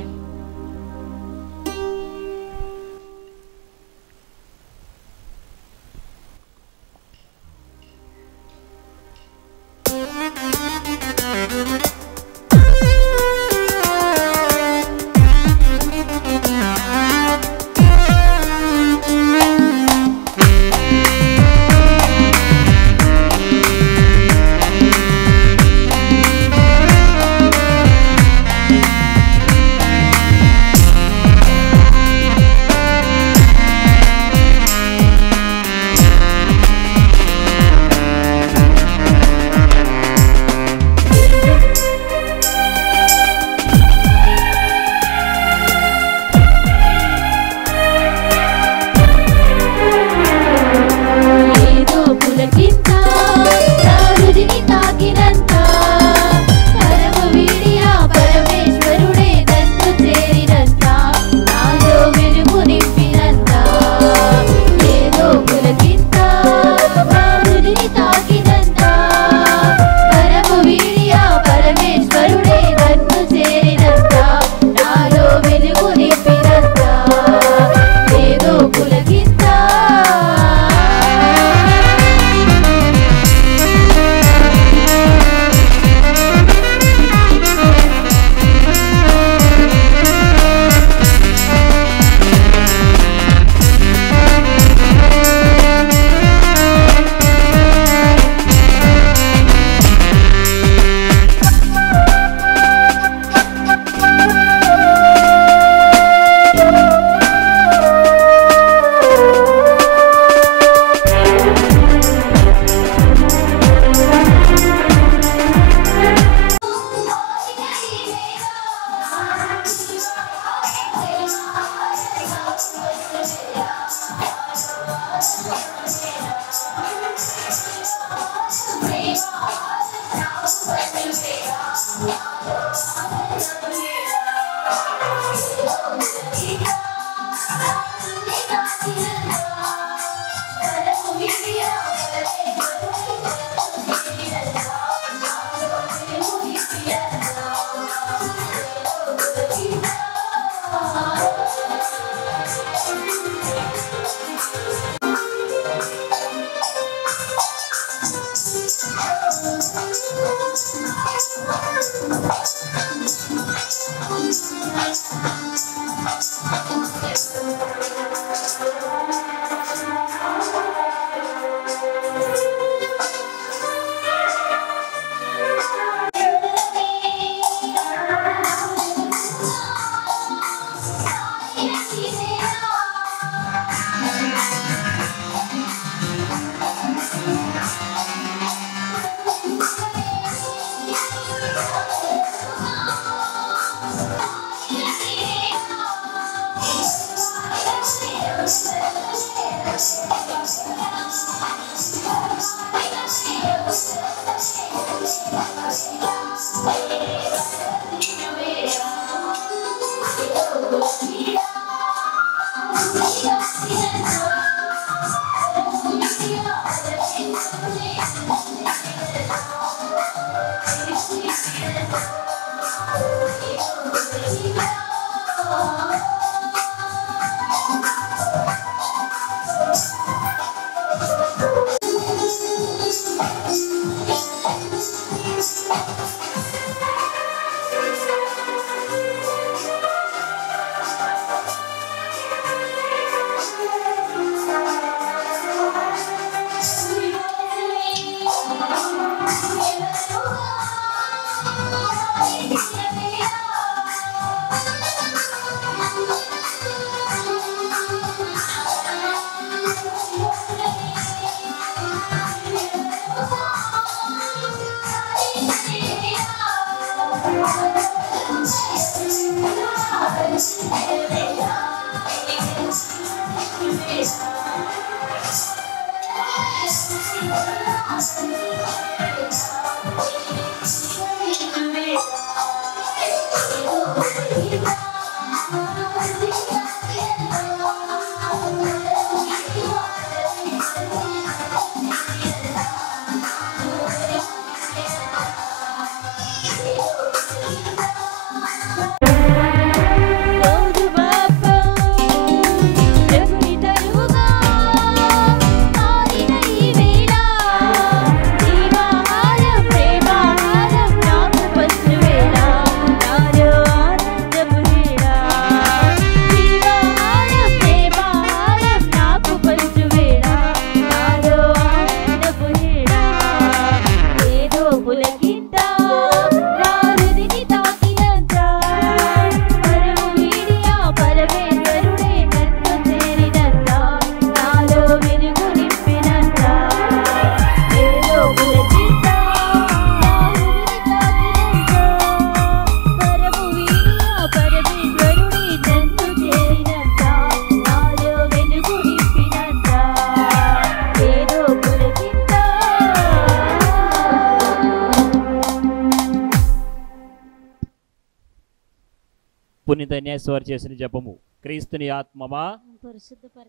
పునీత న్యాయవారు చేసిన జపము. క్రీస్తుని ఆత్మమా,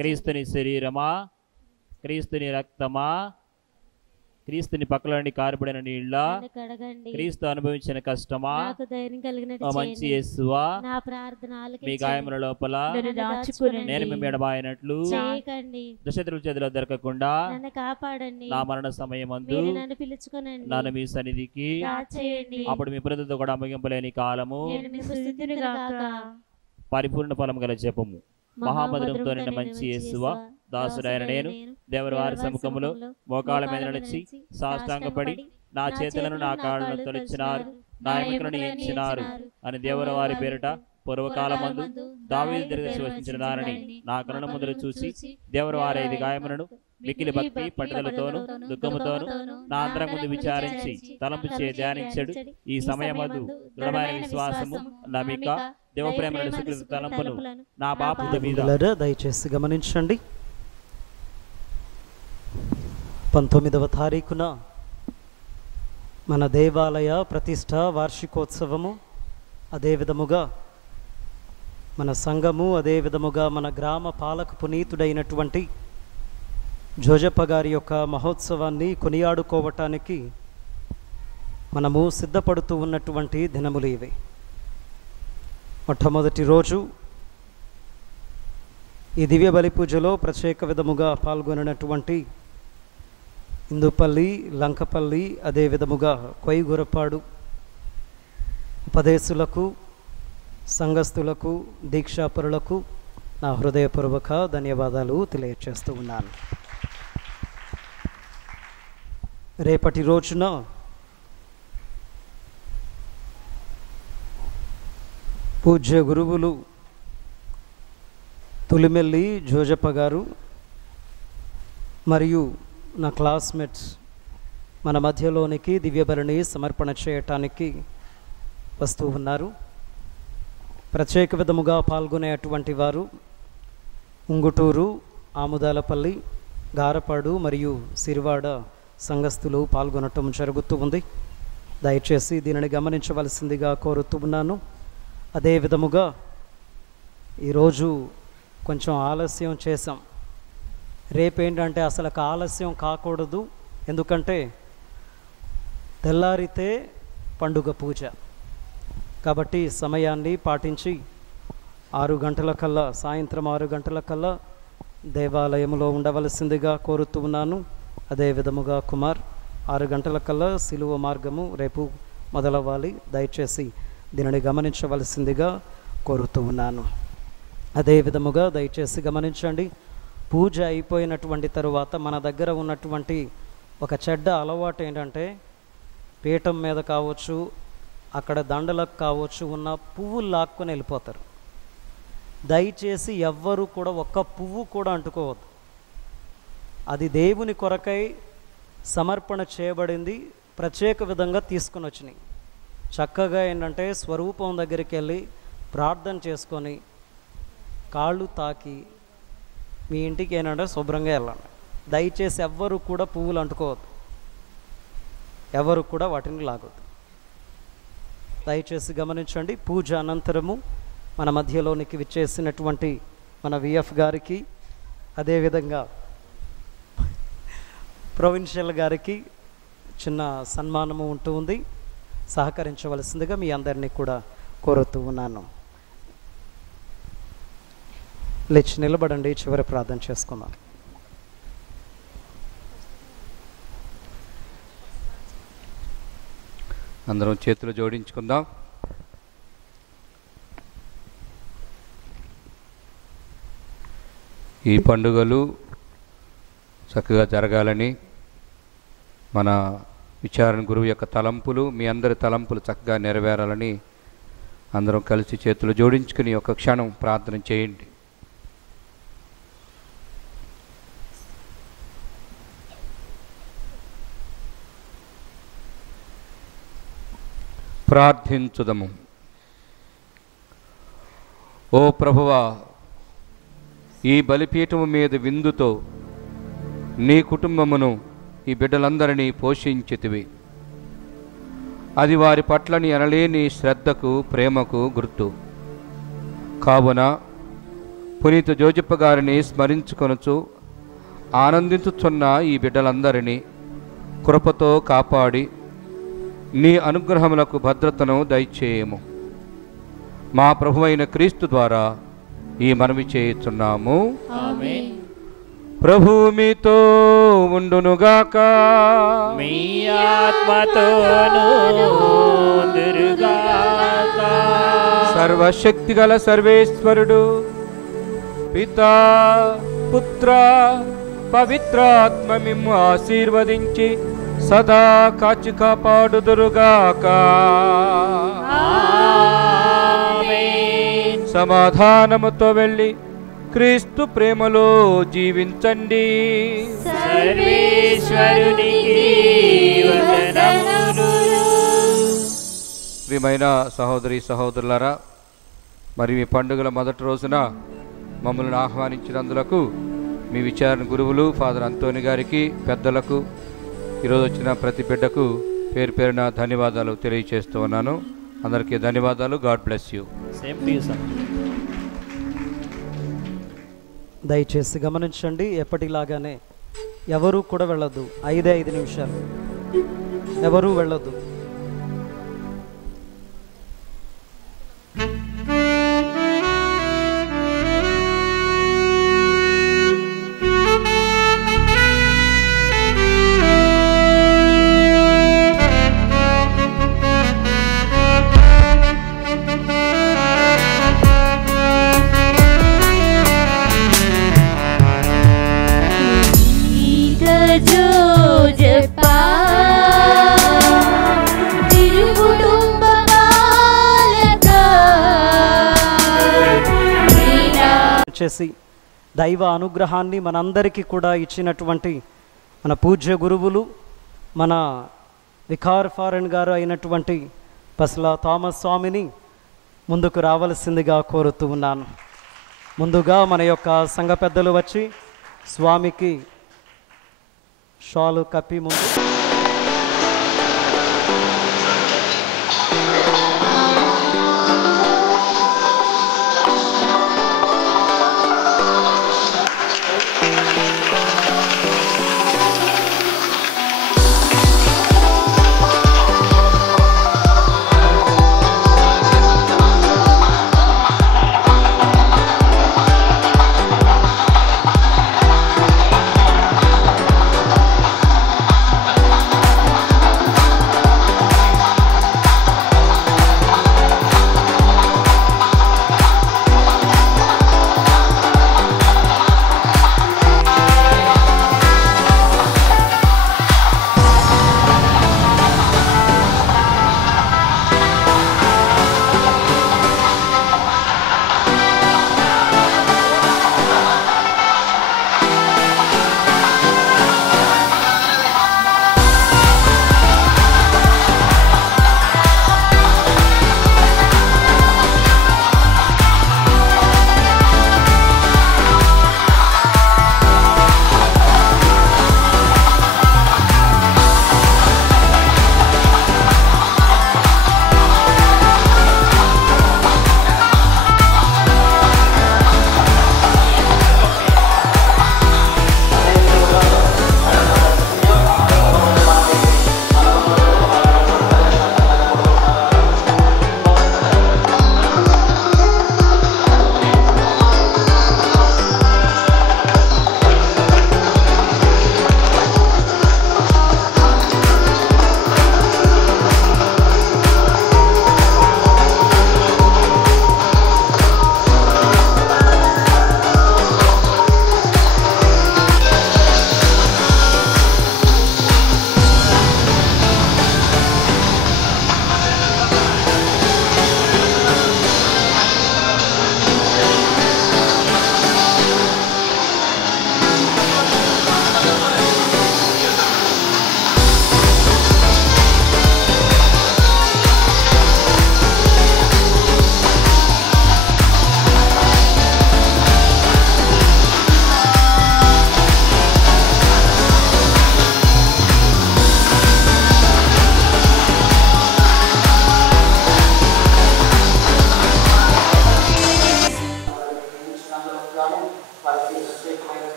క్రీస్తుని శరీరమా, క్రీస్తుని రక్తమా, క్రీస్తుని పక్కలోని కారబడిన నీళ్ళ, క్రీస్తు అనుభవించిన కష్టమా, మంచి యేసువా, మీ గాయముల లోపల నేను మీ ఎడబాయినట్లు దుష్టశత్రువుల చేతిలో దొరకకుండా నా మరణ సమయమందు నన్ను మీ సన్నిధికి, అప్పుడు మీ ప్రజలతో కూడా ముగింపలేని కాలము పరిపూర్ణ ఫలం గల జపము. మహామధురంతో నిన్న మంచి యేసువా, దాసుడైన నేను దేవరి వారి సముఖములో మోకాళ్ళ మీద నడిచి సాష్టాంగపడి నా చేతులను నా కాళ్ళను తొలచినారు, నా ఎముకలను ఎంచినారు అని దేవరి వారి పేరిట పూర్వకాలమందు దావీదు దర్శించి వచ్చిన దానిని నా కరుణ ముందర చూసి దేవరి వారి 5 గాయములను మిక్కిలి భక్తి పట్టుదలతోను దుఃఖముతోను నా అందరం ముందు విచారించి తలంపు చే ధ్యానించడు. ఈ సమయమందు దృఢమైన విశ్వాసము, నమ్మిక, దేవప్రేమల సుకృత తలంపును నా పాపుల మీద. దయచేసి గమనించండి. 19వ తారీఖున మన దేవాలయ ప్రతిష్ట వార్షికోత్సవము, అదేవిధముగా మన సంఘము, అదేవిధముగా మన గ్రామ పాలక పునీతుడైనటువంటి జోజప్ప గారి యొక్క మహోత్సవాన్ని కొనియాడుకోవటానికి మనము సిద్ధపడుతూ ఉన్నటువంటి దినములు ఇవి. మొట్టమొదటి రోజు ఈ దివ్య బలి పూజలో ప్రత్యేక విధముగా పాల్గొనినటువంటి ఇందుపల్లి, లంకపల్లి, అదే విధముగా కొయ్యగురపాడు ఉపదేశులకు, సంఘస్థులకు, దీక్షాపరులకు నా హృదయపూర్వక ధన్యవాదాలు తెలియజేస్తూ ఉన్నాను. రేపటి రోజున పూజ్య గురువులు తులిమెల్లి జోజప్ప గారు మరియు నా క్లాస్మేట్స్ మన మధ్యలోనికి దివ్యబలిని సమర్పణ చేయటానికి వస్తూ ఉన్నారు. ప్రత్యేక విధముగా పాల్గొనేటువంటి వారు ఉంగుటూరు, ఆముదాలపల్లి, గారపాడు మరియు సిరివాడ సంఘస్థులు పాల్గొనటం జరుగుతూ ఉంది. దయచేసి దీనిని గమనించవలసిందిగా కోరుతూ ఉన్నాను. అదే విధముగా ఈరోజు కొంచెం ఆలస్యం చేసాం. రేపేంటంటే అసలు ఆలస్యం కాకూడదు, ఎందుకంటే తెల్లారితే పండుగ పూజ కాబట్టి సమయాన్ని పాటించి 6 గంటలకల్లా, సాయంత్రం 6 గంటలకల్లా దేవాలయంలో ఉండవలసిందిగా కోరుతూ ఉన్నాను. అదే విధముగా కుమార్ 6 గంటలకల్లా సిలువ మార్గము రేపు మొదలవ్వాలి. దయచేసి దీనిని గమనించవలసిందిగా కోరుతూ ఉన్నాను. అదే విధముగా దయచేసి గమనించండి, పూజ అయిపోయినటువంటి తరువాత మన దగ్గర ఉన్నటువంటి ఒక చెడ్డ అలవాటు ఏంటంటే పీఠం మీద కావచ్చు, అక్కడ దండలకు కావచ్చు ఉన్న పువ్వులు లాక్కొని వెళ్ళిపోతారు. దయచేసి ఎవ్వరూ కూడా ఒక్క పువ్వు కూడా అంటుకోవద్దు. అది దేవుని కొరకై సమర్పణ చేయబడింది, ప్రత్యేక విధంగా తీసుకుని వచ్చినాయి. చక్కగా ఏంటంటే స్వరూపం దగ్గరికి వెళ్ళి ప్రార్థన చేసుకొని కాళ్ళు తాకి మీ ఇంటికి ఏంటంటే శుభ్రంగా వెళ్ళండి. దయచేసి ఎవ్వరు కూడా పువ్వులు అంటుకోవద్దు, ఎవరు కూడా వాటిని లాగొద్దు. దయచేసి గమనించండి. పూజ అనంతరము మన మధ్యలోనికి విచ్చేసినటువంటి మన విఎఫ్ గారికి, అదేవిధంగా ప్రొవిన్షియల్ గారికి చిన్న సన్మానము ఉంటూ ఉంది. సహకరించవలసిందిగా మీ అందరినీ కూడా కోరుతూ ఉన్నాను. లేచి నిలబడండి, చివరి ప్రార్థన చేసుకుందాం. అందరం చేతులు జోడించుకుందాం. ఈ పండుగలు చక్కగా జరగాలని, మన విచారణ గురువు యొక్క తలంపులు, మీ అందరి తలంపులు చక్కగా నెరవేరాలని అందరం కలిసి చేతులు జోడించుకుని ఒక క్షణం ప్రార్థన చేయండి. ప్రార్థించుదము. ఓ ప్రభువా, ఈ బలిపీఠము మీద విందుతో నీ కుటుంబమును, ఈ బిడ్డలందరినీ పోషించితివి. అది వారి పట్లని అనలేని శ్రద్ధకు, ప్రేమకు గుర్తు. కావున పునీత జోజప్ప గారిని స్మరించుకొనుచు ఆనందించుచున్న ఈ బిడ్డలందరినీ కృపతో కాపాడి నీ అనుగ్రహములకు భద్రతను దయచేయము. మా ప్రభువైన క్రీస్తు ద్వారా ఈ మనవి చేయుచున్నాము. ఆమేన్. ప్రభువు మీతో ఉండునుగాక. మీ ఆత్మతోనూ ఉండునుగాక. సర్వశక్తిగల సర్వేశ్వరుడు పితా, పుత్ర, పవిత్రాత్మ మిమ్ము ఆశీర్వదించి సదా కాచి కాపాడుదురుగాక. ఆమేన్. సమాధానముతో వెళ్ళి క్రీస్తు ప్రేమలో జీవించండి. సర్వేశ్వరునికి వందనములు. ప్రియమైన సహోదరి సహోదరులారా, మరి మీ పండుగల మొదటి రోజున మమ్మల్ని ఆహ్వానించినందులకు మీ విచారణ గురువులు ఫాదర్ అంతోని గారికి, పెద్దలకు, ఈరోజు వచ్చిన ప్రతి బిడ్డకు పేరు పేరున ధన్యవాదాలు తెలియజేస్తూ ఉన్నాను. అందరికీ ధన్యవాదాలు. God bless you. Same to you sir. దయచేసి గమనించండి, ఎప్పటిలాగానే ఎవరూ కూడా వెళ్ళొద్దు. 5 నిమిషాలు ఎవరూ వెళ్ళొద్దు. చేసి దైవ అనుగ్రహాన్ని మనందరికీ కూడా ఇచ్చినటువంటి మన పూజ్య గురువులు, మన వికార్ ఫారెన్ గారు అయినటువంటి పసల థామస్ స్వామిని ముందుకు రావలసిందిగా కోరుతూ ఉన్నాను. ముందుగా మన యొక్క సంఘ పెద్దలు వచ్చి స్వామికి షాలు కప్పి ముందు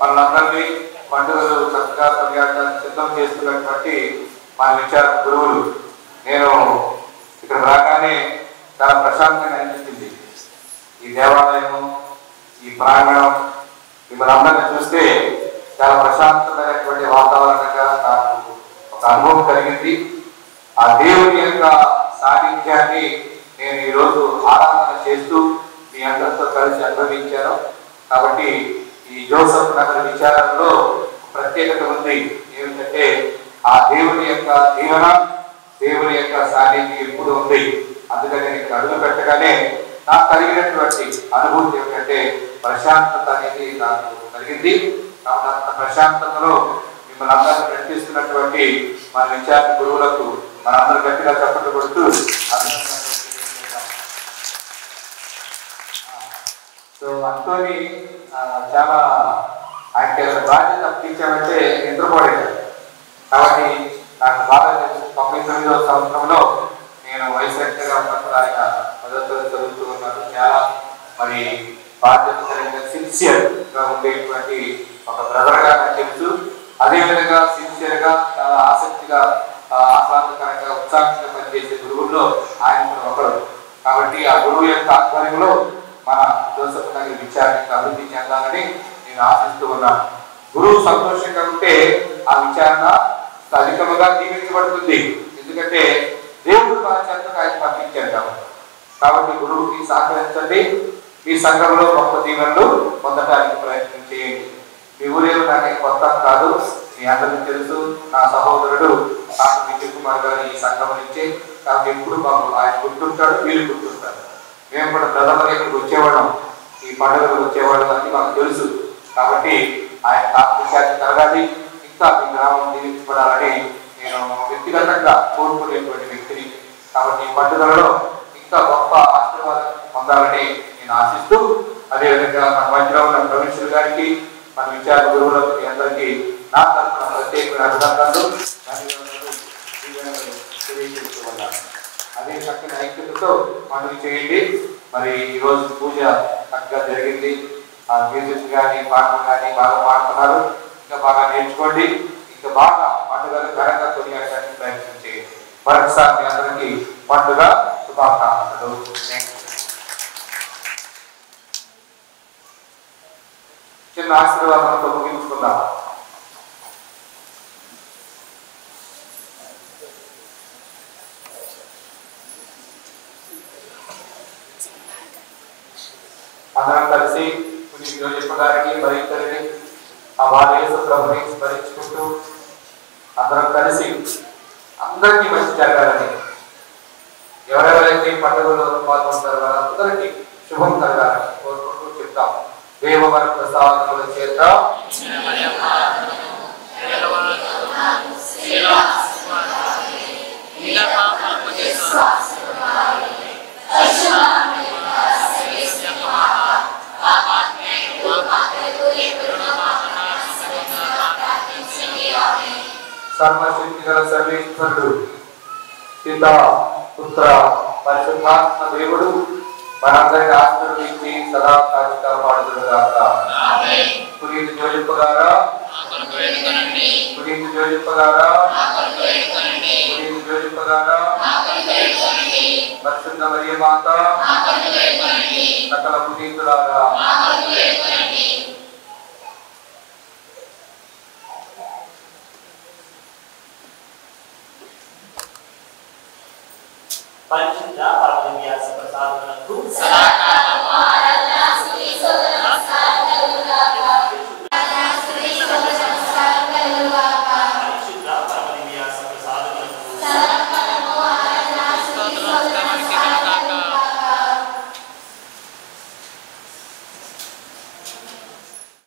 మనందరినీ పండుగలు చక్కగా పర్యాటకాన్ని సిద్ధం చేస్తున్నటువంటి మా విచార గురువులు. నేను ఇక్కడ రాగానే చాలా ప్రశాంతంగా అనిపించింది. ఈ దేవాలయము, ఈ ప్రాంగణం మిమ్మల్ని అందరినీ చూస్తే చాలా ప్రశాంతమైనటువంటి వాతావరణంగా నాకు ఒక అనుభవం కలిగింది. ఆ దేవుని యొక్క సాన్నిధ్యాన్ని నేను ఈరోజు ఆరాధన చేస్తూ మీ అందరితో కలిసి అనుభవించాను. కాబట్టి ఈ జోసఫ్ నగర్ విచారంలో ప్రత్యేకత ఉంది. ఏమిటంటే ఆ దేవుని యొక్క దీవెన, దేవుని యొక్క సాన్నిధ్యం ఎప్పుడు ఉంది. అందుకని నేను ఇక్కడ అడుగు పెట్టగానే నాకు కలిగినటువంటి అనుభూతి ఏమిటంటే ప్రశాంతత అనేది నాకు కలిగింది. కాబట్టి అంత ప్రశాంతతలో మిమ్మల్ని అందరూ నడిపిస్తున్నటువంటి మన విచారణ గురువులకు మనందరూ గట్టిగా చప్పట్లు కొడుతూ సో అంతోని చాలా ఆయనకి ఏదైనా బాధ్యత అప్పించామంటే నిద్రపోయాడు. కాబట్టి నాకు బాగా తెలుసు. 99వ సంవత్సరంలో నేను వైశాఖగా ఉన్నప్పుడు ఆయన 10వ తరగతి చదువుతూ ఉన్నాను. చాలా మరి బాధ్యత కలిగిన సిన్సియర్గా ఉండేటువంటి ఒక బ్రదర్గా నాకు తెలుసు. అదేవిధంగా సిన్సియర్గా చాలా ఆసక్తిగా ఆహ్లాదకరంగా ఉత్సాహంగా పనిచేసే గురువుల్లో ఆయన కూడా ఒకడు. కాబట్టి ఆ గురువు యొక్క ఆధ్వర్యంలో మన జోసెఫ్ నగర్ విచారణకు అభివృద్ధి చెందాలని నేను ఆశిస్తూ ఉన్నాను. గురువు సంతోషంగా ఉంటే ఆ విచారణ అధికముగా దీవించబడుతుంది. ఎందుకంటే దేవుడు బాధ్యతగా ఆయన పంపించారు కాబట్టి గురువుకి సహకరించండి. మీ సంఘంలో గొప్ప దీవెనలు పొందడానికి ప్రయత్నం చేయండి. మీ ఊరేళ్ళు నాకు కొత్త కాదు, మీ అందరికీ తెలుసు. నా సహోదరుడు నాకు విజయ్ కుమార్ గారు ఈ సంఘం నుంచి. కాబట్టి ఎప్పుడు మాకు ఆయన గుర్తుంటాడు, వీళ్ళు గుర్తుంటారు. మేము కూడా ప్రజలు ఇక్కడికి వచ్చేవాళ్ళం, ఈ పండుగలకు వచ్చేవాళ్ళం అని మాకు తెలుసు. కాబట్టి ఆయన విషయాన్ని కలగాలి, ఇంకా మీ గ్రామం దీవించబడాలని నేను వ్యక్తిగతంగా కోరుకునేటువంటి వ్యక్తిని. కాబట్టి ఈ పండుగలలో ఇంకా గొప్ప ఆశీర్వాదం పొందాలని నేను ఆశిస్తూ, అదేవిధంగా మన మధ్యలో ఉన్న ప్రొఫెసర్ గారికి, మన విచార గురువులకి అందరికీ నా తరఫున ప్రత్యేకమైన అభినందనలు తెలియజేస్తున్నాను. అదే చక్కని ఐక్యతతో మనవి చేయండి. మరి ఈరోజు పూజ చక్కగా జరిగింది. ఆ మ్యూజిక్ కానీ పాటలు కానీ బాగా పాడుతున్నారు. ఇంకా బాగా నేర్చుకోండి. ఇంకా బాగా పండుగలు ఘనంగా కొనియాడడానికి ప్రయత్నం చేయండి. మరొకసారి మీ అందరికీ పండుగ శుభాకాంక్షలు. చిన్న ఆశీర్వాదంతో ముగించుకుందాం. అందరం కలిసి చెప్పడానికి భరించండి. ఆ వారేసు ప్రభుని స్మరించుకుంటూ అందరం కలిసి అందరికీ మంచి జరగాలని, ఎవరెవరైతే పండుగలో పాల్గొంటారో వాళ్ళందరికీ శుభం కలగాలని కోరుకుంటూ చెప్తాం. దేవవర ప్రసాదముల చేత సర్వశక్తి గల సర్వేశ్వరుడు పితా పుత్ర పరిశుద్ధాత్మ దేవుడు మనందరికీ ఆశీర్వదించి సదా కాచి కాపాడుదురుగాక. పునీత జోజప్ప గారా, పునీత జోజప్ప గారా, పునీత జోజప్ప గారా, పరిశుద్ధ మరియ మాత, సకల పునీతులారా, పరిశుద్ధ పరమ వ్యాస ప్రసాదములకు